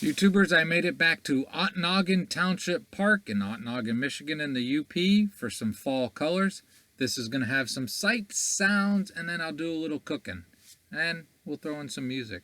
YouTubers, I made it back to Otnoggin Township Park in Otnoggin, Michigan in the UP for some fall colors. This is going to have some sights, sounds, and then I'll do a little cooking. And we'll throw in some music.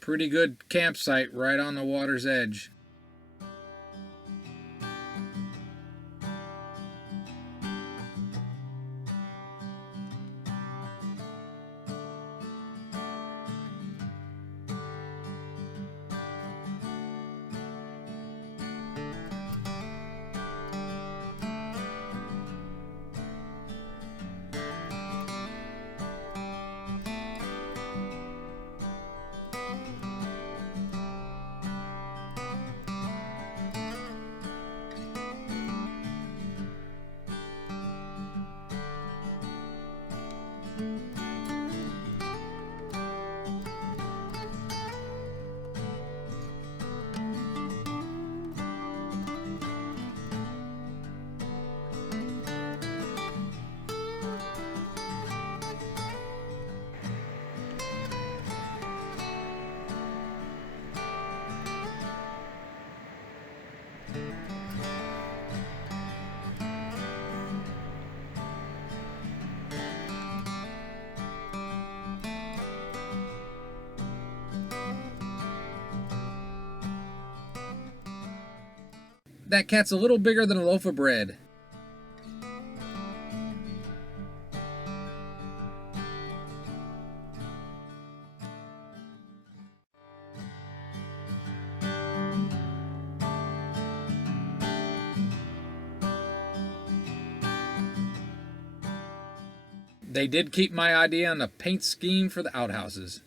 Pretty good campsite right on the water's edge. That cat's a little bigger than a loaf of bread. They did keep my idea on the paint scheme for the outhouses.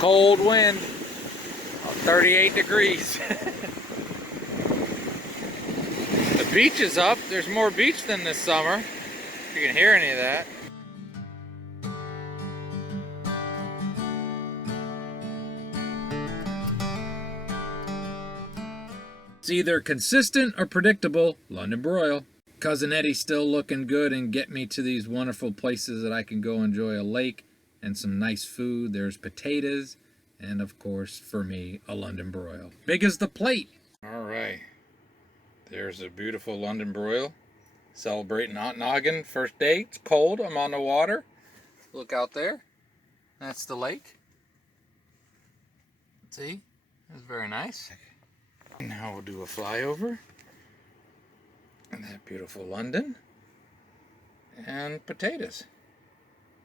Cold wind, 38 degrees. The beach is up. There's more beach than this summer. If you can hear any of that. It's either consistent or predictable. London broil. Cousin Eddie's still looking good and get me to these wonderful places that I can go enjoy a lake and some nice food. There's potatoes and, of course, for me, a London broil. Big as the plate. All right. There's a beautiful London broil. Celebrating Otnoggin. First day. It's cold. I'm on the water. Look out there. That's the lake. See? It's very nice. Now we'll do a flyover. And that beautiful London. And potatoes.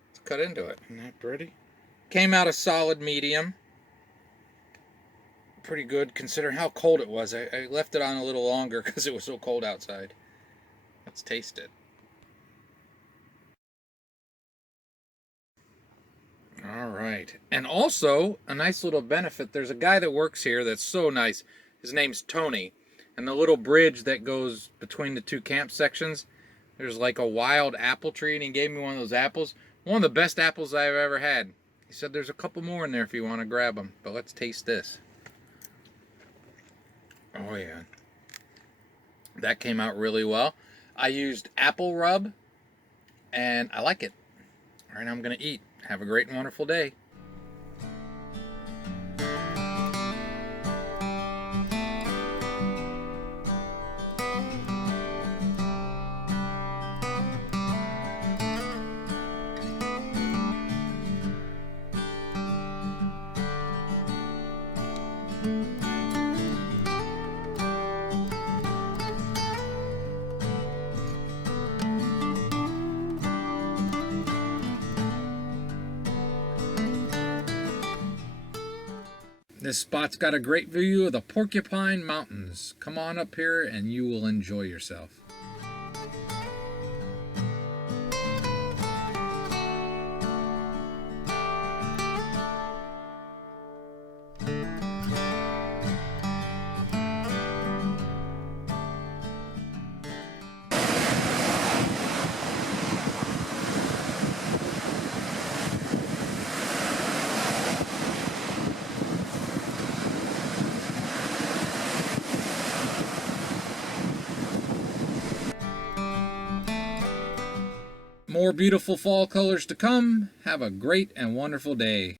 Let's cut into it. Isn't that pretty? Came out a solid medium. Pretty good considering how cold it was. I left it on a little longer because it was so cold outside. Let's taste it. All right. And also, a nice little benefit. There's a guy that works here that's so nice. His name's Tony. And the little bridge that goes between the two camp sections, there's like a wild apple tree, and he gave me one of those apples. One of the best apples I've ever had. He said there's a couple more in there if you want to grab them. But let's taste this. Oh yeah. That came out really well. I used apple rub, and I like it. All right, I'm going to eat. Have a great and wonderful day. This spot's got a great view of the Porcupine Mountains. Come on up here and you will enjoy yourself. More beautiful fall colors to come. Have a great and wonderful day.